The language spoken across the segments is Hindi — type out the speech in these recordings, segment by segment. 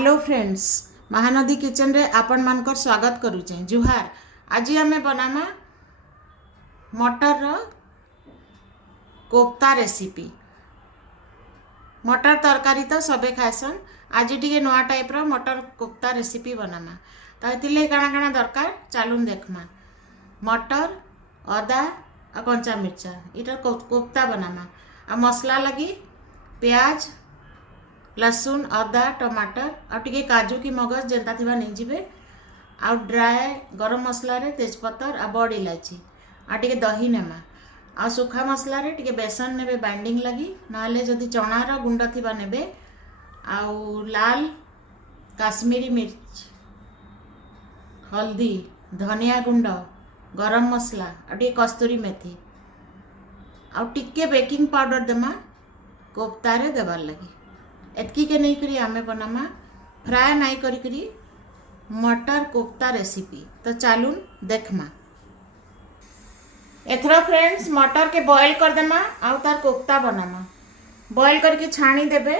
हेलो फ्रेंड्स, महानदी किचन रे आपण मानकर स्वागत करुचे। जुहार। आज आम बनामा मटर रो कोफ्ता रेसिपी। मटर तरकारी तो सबे खाएसन, आज टी नुआ टाइप रो मटर कोफ्ता रेसिपी बनामा। तो ये काଣା काଣା दरकार चलून देखमा। मटर, अदा आ कंचा मिर्चा इटा कोफ्ता बनामा। आ मसला लगी प्याज, लसुन, अदा, टमाटर आ टिके काजू की मगज जेनता थिबा नहीं जिबे। आ ड्राए गरम मसला रे तेजपत्तर आ बड़ इलायची आ टिके दही नेमा। आ सुखा मसला रे टिके बेसन नेबे बाइंडिंग लगी, नाले जदि चना रो गुंड थिबा नेबे। आ लाल काश्मीरी मिर्च, हल्दी, धनिया गुंड, गरम मसला आ टिके कस्तूरी मेथी आ टिके बेकिंग पाउडर देमा कोफ्ता रे देबार लगी। एतकी के नहीं करी आमे बनामा फ्राए नहीं करी मटर कोफ्ता रेसिपी। तो चलून देखमा। एथरा फ्रेंड्स मटर के बॉयल कर देमा आ तार कोफ्ता बनामा। बॉयल करके छाणी देबे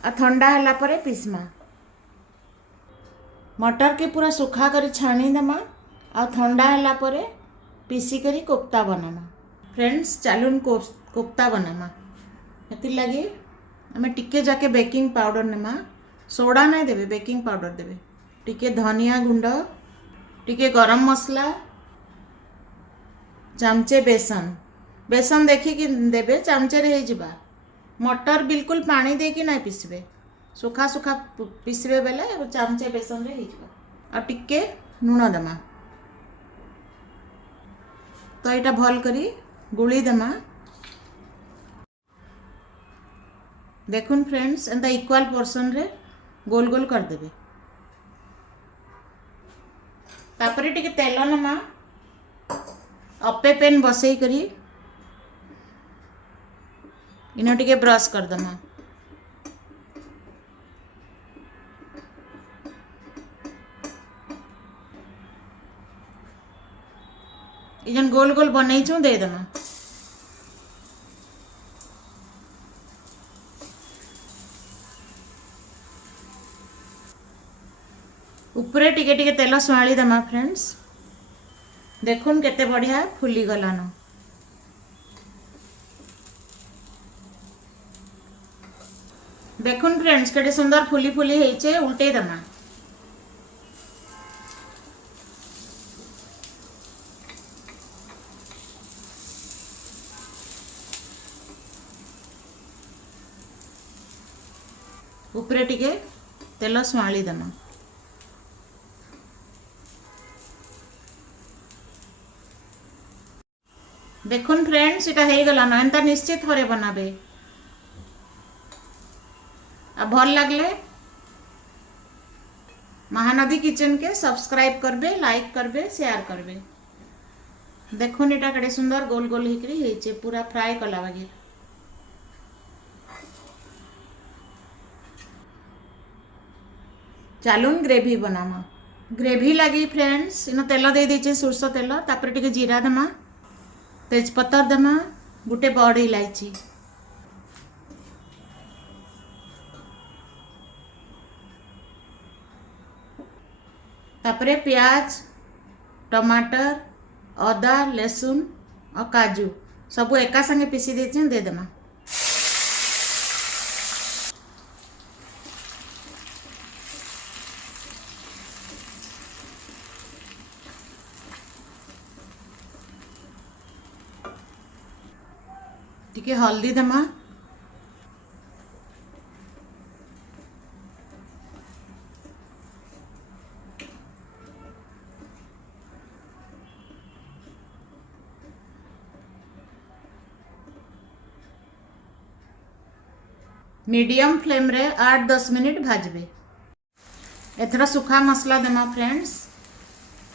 आ ठंडा हला परे पीसमा। मटर के पूरा सुखा करी छाणी देमा आ ठंडा हला परे पीसी करी कोफ्ता बनामा। फ्रेंड्स चलून कोफ्ता बनामा। एति लगी हमें टिके जाके बेकिंग पाउडर नेमा। सोडा नहीं देबे, बेकिंग पाउडर देबे। टिके धनिया गुंड, टिके गरम मसला, चमचे बेसन। बेसन देखिकी देबे, चमचे रे जिबा। मटर बिल्कुल पानी देकी नहीं पीसबे, सुखा सुखा पीसबे बेले चमचे बेसन रे जिबा। आ टिके लूण देमा। तो यहाँ भल करी गुली देमा। देखुन फ्रेंड्स एंता इक्वल पोर्शन रे गोल गोल कर देबे। तापरे टिके तेल नमा अप्पे पेन बसई करी इनो टिके ब्रश कर दमा। इजन गोल गोल बनई छु दे दमा। उपरे टिके टिके तेल सुआली देमा फ्रेंड्स। देखुन केते बढ़िया फुली गलानो। देखुन फ्रेंड्स केते सुंदर फुली फुली हेचे। उल्टे देमा। उपरे टिके तेल सुआली देमा। देखुन फ्रेंड्स इटा हे गला ना। एंता निश्चित थोड़े बनाबे। आ भल लगले महानदी किचन के सब्सक्राइब करबे, लाइक करबे, शेयर करबे। देखुन इटा केडे सुंदर गोल गोल हिकरी हेचे पूरा फ्राई कला बागे। चलून ग्रेवी बनामा। ग्रेवी लगी फ्रेंड्स इन तेल दे दीचे, सोरस तेल। तापर टिके जीरा देमा, तेजपत्तर देमा, गुटे बड़ इलायची। तापरे प्याज, टमाटर, अदा, लसुन और काजू सब एका संगे पीसी देचे दे देमा। टिके हल्दी देमा, मीडियम फ्लेम रे 8-10 मिनट भाजबे। एथरा सुखा मसला देमा फ्रेंड्स।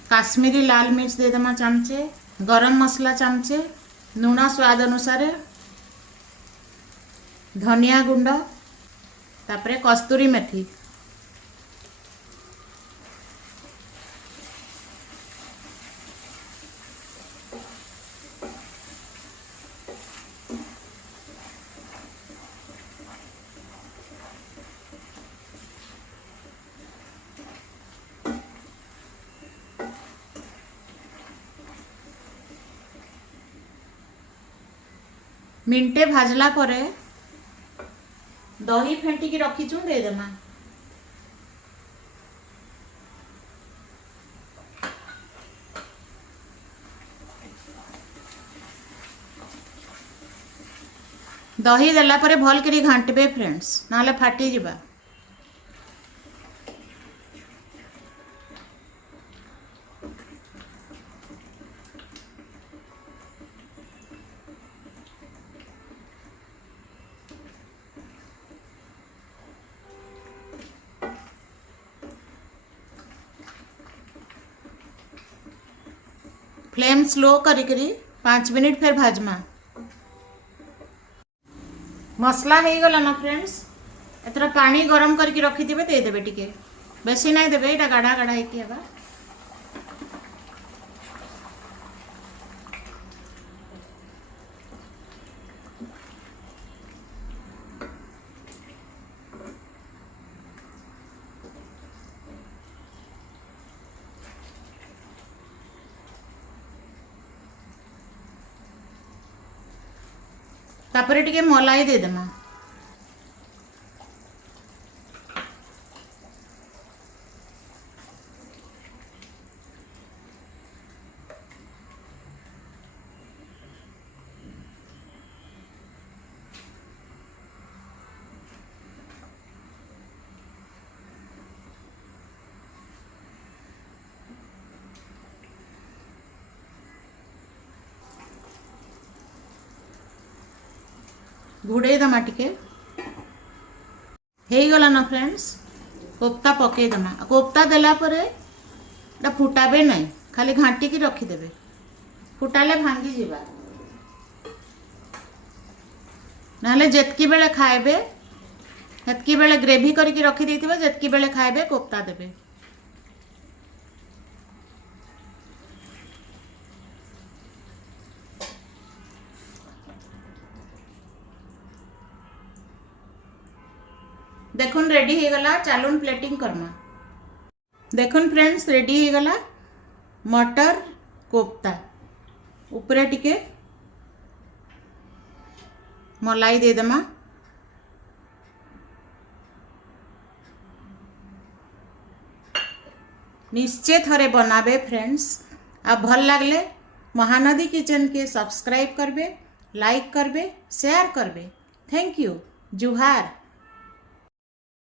काश्मीरी लाल मिर्च दे देमा चमचे, गरम मसला चमचे, लूण स्वाद अनुसार, धनिया गुंड, तापरे कस्तूरी मेथी। मिंटे भाजला परे दही फेंटिकी रखीचु देदेमा। दही देला परे भल करी घांटबे फ्रेंड्स, नाले फाटी जिबा। फ्लेम स्लो करी 5 मिनिट फिर भाजमा। मसला हो गला ना फ्रेंड्स, एथर पानी गरम करके रखिथे देदेवे, टिके बेसी नहीं देवे, यहाँ गाढ़ा गाढ़ा होगा। तापरे टिके मलाई देदेमा। घोड़े दमा टिके हो गला ना फ्रेंड्स। कोफ्ता पकई दमा। कोफ्ता देला परे फुटाबे नहीं, खाली घांटिकी रखिदेवे, फुटाले भांगी जीवा। नाले जेतकी बेले खाएबे हेतकी बेले ग्रेवी करके रखी देथिबे, जेतकी बेले खाएबे कोफ्ता देबे। देखुन रेडी हो गला, चालून प्लेटिंग करमा। देखुन फ्रेंड्स रेडी हो गला मटर कोफ्ता। ऊपरे टिके मलाई दे देमा। निश्चय थरे बनाबे फ्रेंड्स। आ भल लागले महानदी किचन के सब्सक्राइब करबे, लाइक करबे, शेयर करबे। Thank you. जुहार।